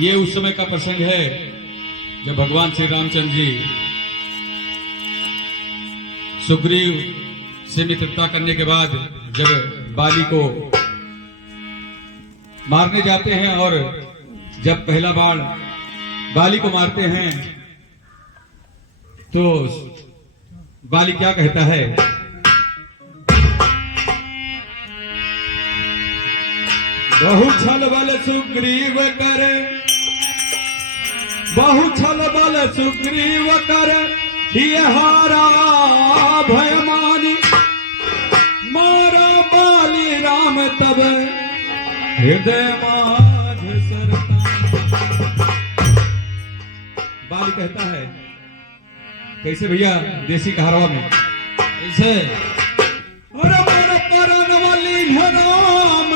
ये उस समय का प्रसंग है जब भगवान श्री रामचंद्र जी सुग्रीव से मित्रता करने के बाद जब बाली को मारने जाते हैं और जब पहला बाण बाली को मारते हैं तो बाली क्या कहता है? बहु छल बल सुग्रीव करे, बहु छल बल सुग्रीव करे, ये हारा भय मानी, मारा बाली राम तब हृदय माझ सरता। बाली कहता है कैसे भैया देसी कहारवा में कैसे? अरे मर परनवलीन राम,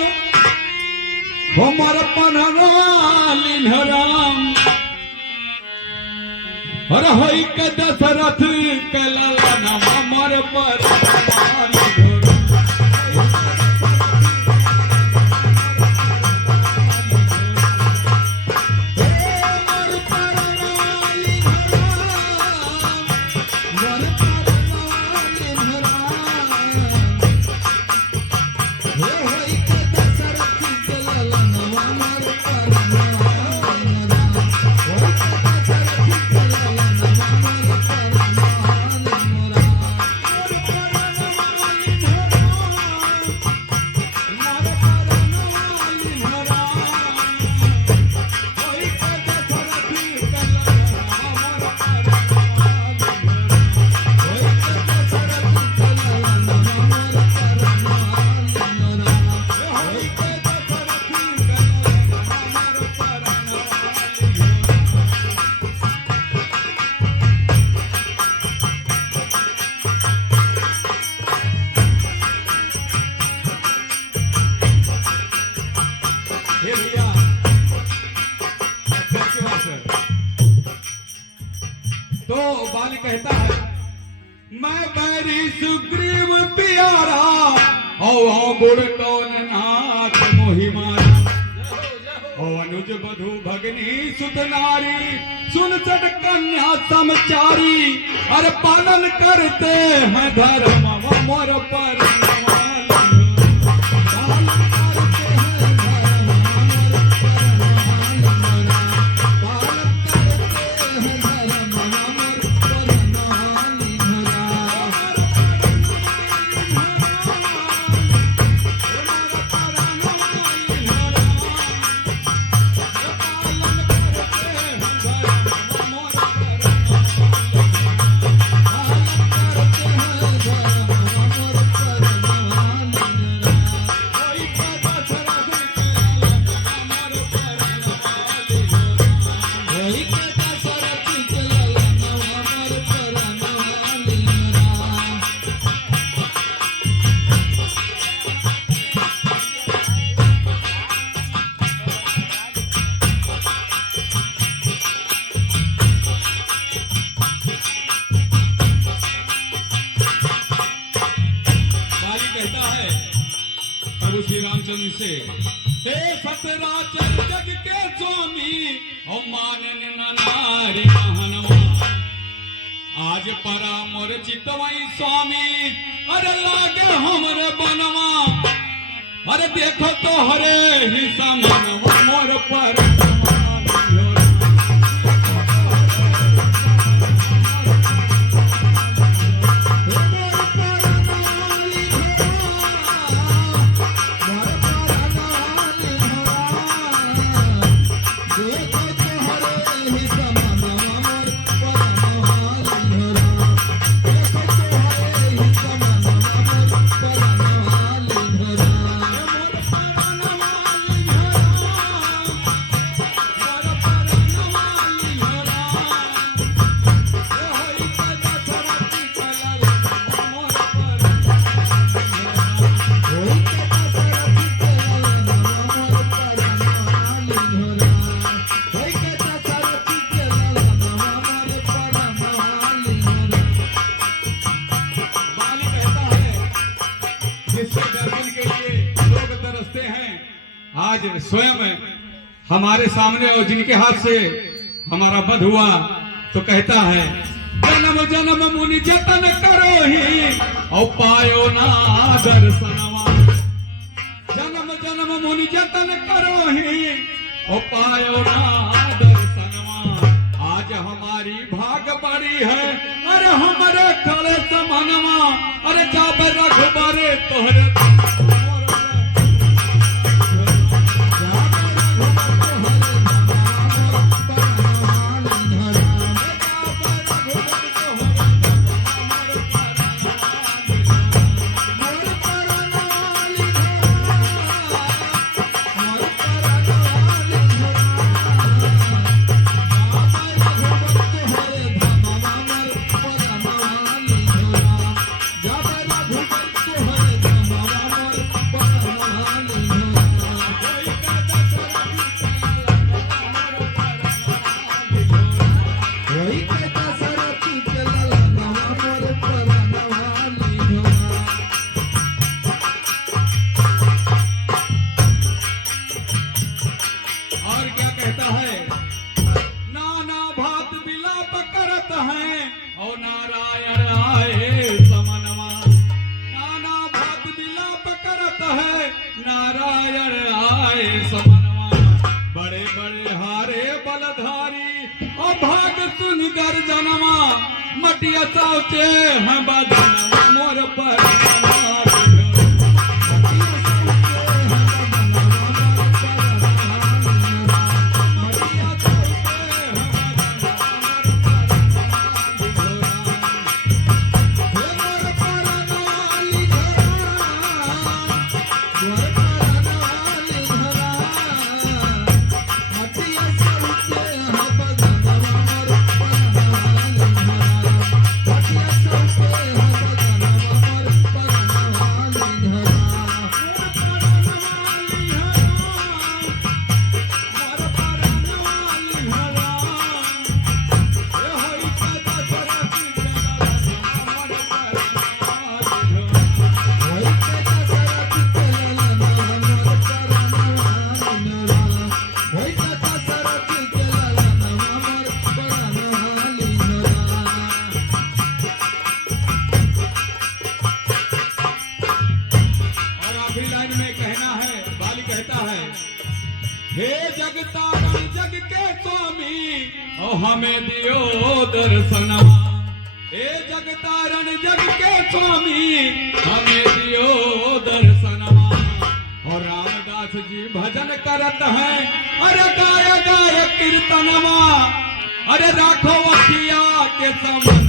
हो मर परनवलीन राम, अरे हई के दशरथ के ललना मर पर तो बाली कहता है मैं बैरी सुग्रीव प्यारा, ओ गुड़ कौन नाथ मोहि मारा, ओ अनुज बधु भगनी सुत नारी, सुन सट कन्या समचारी, अरे पालन करते हैं धर्म मोर पर प्रभु श्री रामचंद्र से, हे सतराचर जग के स्वामी, ओ मानन नारी महनवा, आज परा मोर चितवई स्वामी, अरे लागे हमरे बनवा, अरे देखो तो हरे ही समनवा मोर पर आज स्वयं हमारे सामने और जिनके हाथ से हमारा वध हुआ तो कहता है जन्म जन्म मुनि जतन करो ही और पायो ना दर्शनवा। जन्म जन्म मुनि जतन करो ही और पायो ना दर्शनवा। आज हमारी भाग बड़ी है अरे हमारे खड़े समनवा। अरे जाब रघुबरे तोहरे नारायण आए समनवा। बड़े बड़े हारे बलधारी और भाग सुन गर्जनवा। मटिया साउचे हैं बदनवा मोर पर हे जगतारण जग के स्वामी ओ हमें दियो दर्शनवा। हे जगतारण जग के स्वामी हमें दियो दर्शनवा। और रामदास जी भजन करत हैं अरे गाय गाय कीर्तनवा। अरे राखो अखिया के सम